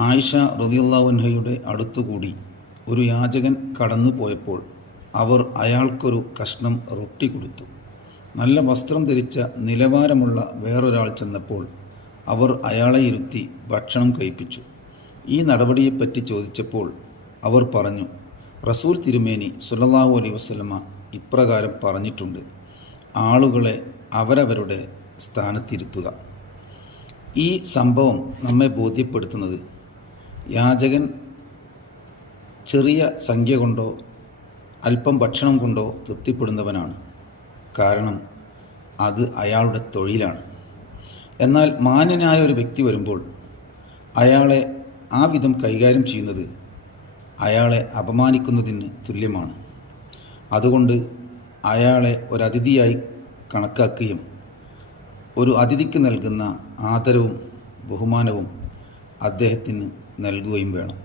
ആയിഷ റളിയല്ലാഹു അൻഹയുടെ അടുത്തുകൂടി ഒരു യാചകൻ കടന്നു പോയപ്പോൾ അവർ അയാൾക്കൊരു കഷ്ണം റൊട്ടി കൊടുത്തു. നല്ല വസ്ത്രം ധരിച്ച നിലവാരമുള്ള വേറൊരാൾ ചെന്നപ്പോൾ അവർ അയാളെ ഇരുത്തി ഭക്ഷണം കഴിപ്പിച്ചു. ഈ നടപടിയെപ്പറ്റി ചോദിച്ചപ്പോൾ അവർ പറഞ്ഞു, റസൂൽ തിരുമേനി സ്വല്ലല്ലാഹു അലൈഹി വസല്ലമ ഇപ്രകാരം പറഞ്ഞിട്ടുണ്ട്, ആളുകളെ അവരവരുടെ സ്ഥാനത്തിരുത്തുക. ഈ സംഭവം നമ്മെ ബോധ്യപ്പെടുത്തുന്നത് യാചകൻ ചെറിയ സംഖ്യ കൊണ്ടോ അല്പം ഭക്ഷണം കൊണ്ടോ തൃപ്തിപ്പെടുന്നവനാണ്. കാരണം അത് അയാളുടെ തൊഴിലാണ്. എന്നാൽ മാന്യനായ ഒരു വ്യക്തി വരുമ്പോൾ അയാളെ ആ വിധം കൈകാര്യം ചെയ്യുന്നത് അയാളെ അപമാനിക്കുന്നതിന് തുല്യമാണ്. അതുകൊണ്ട് അയാളെ ഒരതിഥിയായി കണക്കാക്കുകയും ഒരു അതിഥിക്ക് നൽകുന്ന ആദരവും ബഹുമാനവും അദ്ദേഹത്തിന് നൽകുകയും വേണം.